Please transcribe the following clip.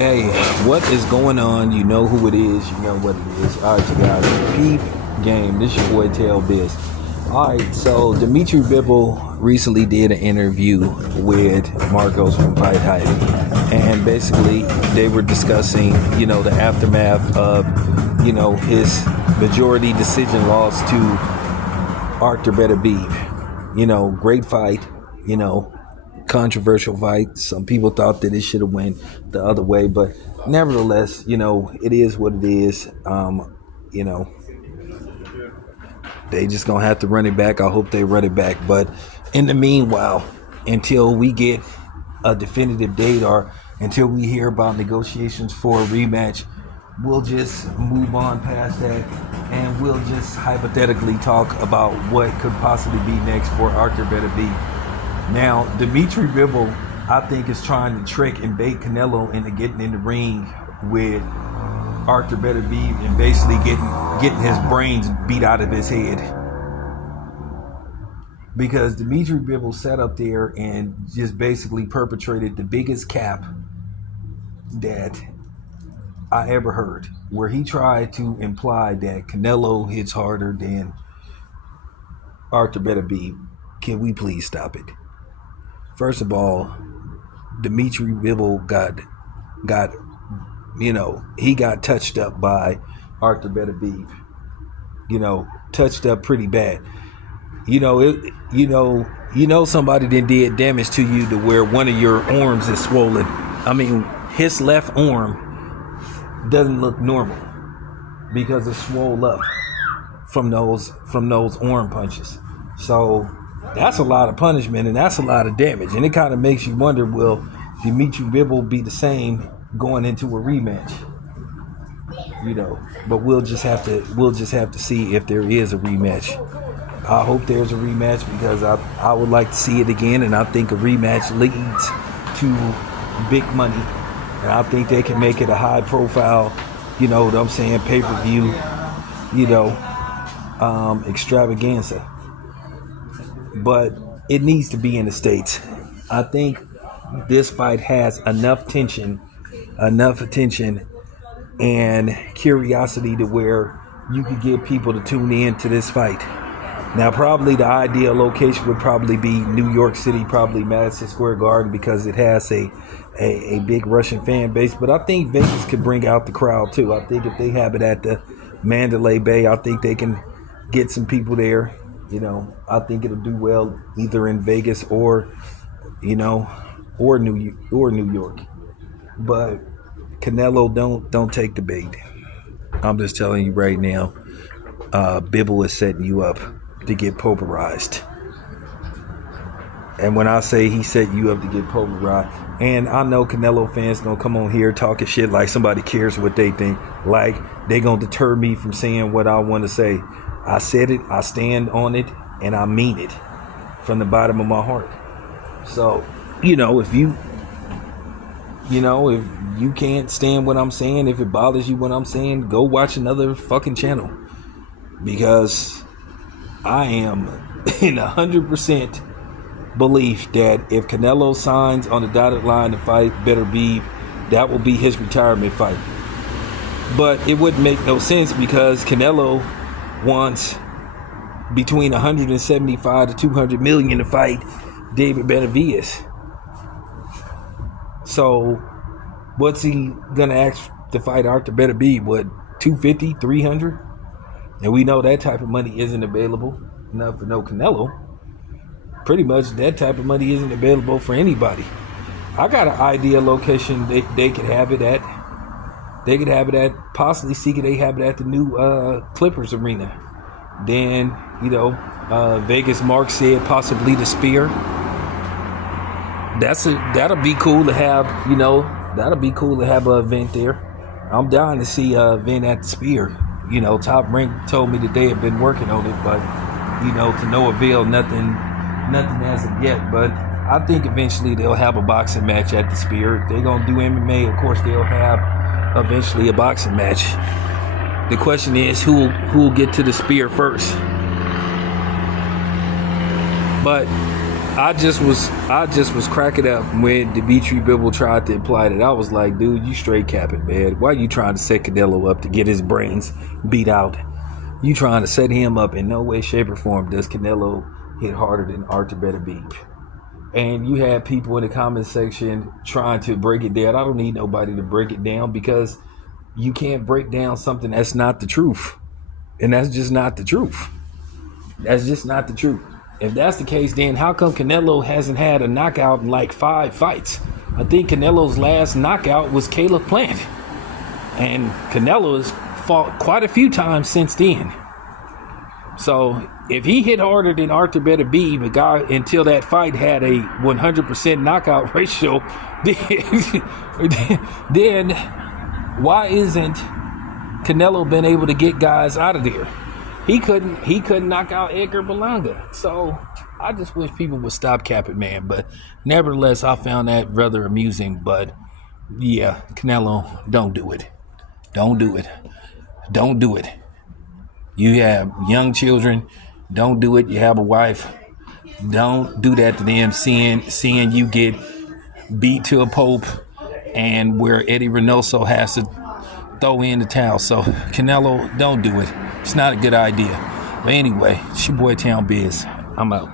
Hey, what is going on? You know who it is. You know what it is. All right, you guys. Peep game. This your boy Tail Biz. All right, so Dimitri Bivol recently did an interview with Marcos from Fight Hype, and basically they were discussing, the aftermath of, his majority decision loss to Arthur Beterviev. Great fight. Controversial fight. Some people thought that it should have went the other way, but nevertheless, it is what it is. They just gonna have to run it back. I hope they run it back. But in the meanwhile, until we get a definitive date or until we hear about negotiations for a rematch, we'll just move on past that and we'll just hypothetically talk about what could possibly be next for Arthur Beterbiev. Now, Dimitri Bivol, I think, is trying to trick and bait Canelo into getting in the ring with Arthur Beterbiev and basically getting his brains beat out of his head. Because Dimitri Bivol sat up there and just basically perpetrated the biggest cap that I ever heard, where he tried to imply that Canelo hits harder than Arthur Beterbiev. Can we please stop it? First of all, Dimitri Bivol he got touched up by Arthur Beterbiev. Touched up pretty bad. Somebody that did damage to you to where one of your arms is swollen. I mean, his left arm doesn't look normal because it's swole up from those arm punches. So that's a lot of punishment and that's a lot of damage, and it kind of makes you wonder: will Dimitri Bivol be the same going into a rematch? But we'll just have to see if there is a rematch. I hope there's a rematch because I would like to see it again, and I think a rematch leads to big money, and I think they can make it a high profile, pay-per-view, extravaganza. But it needs to be in the States. I think this fight has enough attention and curiosity to where you could get people to tune in to this fight. Now, probably the ideal location would probably be New York City, probably Madison Square Garden, because it has a big Russian fan base. But I think Vegas could bring out the crowd too. I think if they have it at the Mandalay Bay, I think they can get some people there. I think it'll do well either in Vegas or New York. But Canelo, don't take the bait. I'm just telling you right now, Bivol is setting you up to get pulverized. And when I say he set you up to get pulverized, and I know Canelo fans gonna come on here talking shit like somebody cares what they think, like they gonna deter me from saying what I want to say. I said it, I stand on it, and I mean it from the bottom of my heart. So, if you can't stand what I'm saying, if it bothers you what I'm saying, go watch another fucking channel. Because I am in 100% belief that if Canelo signs on the dotted line to fight Beterbiev, that will be his retirement fight. But it wouldn't make no sense because Canelo wants between 175 to 200 million to fight David Benavidez. So what's he gonna ask to fight Arthur Beterbiev? What, 250, 300? And we know that type of money isn't available enough for no Canelo. Pretty much that type of money isn't available for anybody. I got an ideal location they could have it at. They could have it at, possibly they have it at the new Clippers arena. Then, Vegas Mark said possibly the Spear. That'll be cool to have, that'll be cool to have an event there. I'm dying to see an event at the Spear. Top Rank told me that they have been working on it, but, to no avail, nothing as of yet. But I think eventually they'll have a boxing match at the Spear. If they're going to do MMA, of course they'll have eventually a boxing match. The question is who will get to the Spear first. But I just was cracking up when Dimitri Bivol tried to imply that. I was like, dude, you straight capping, man. Why are you trying to set Canelo up to get his brains beat out? You trying to set him up. In no way, shape, or form does Canelo hit harder than Artur Beterbiev. And you have people in the comment section trying to break it down. I don't need nobody to break it down, because you can't break down something that's not the truth. And that's just not the truth. That's just not the truth. If that's the case, then how come Canelo hasn't had a knockout in like 5 fights? I think Canelo's last knockout was Caleb Plant. And Canelo has fought quite a few times since then. So if he hit harder than Artur Beterbiev, a guy until that fight had a 100% knockout ratio, then why isn't Canelo been able to get guys out of there? He couldn't knock out Edgar Berlanga. So I just wish people would stop capping, man. But nevertheless, I found that rather amusing. But yeah, Canelo, don't do it. Don't do it. Don't do it. You have young children. Don't do it. You have a wife. Don't do that to them. Seeing you get beat to a pulp, and where Eddie Reynoso has to throw in the towel. So Canelo, don't do it. It's not a good idea. But anyway, it's your boy Town Biz. I'm out.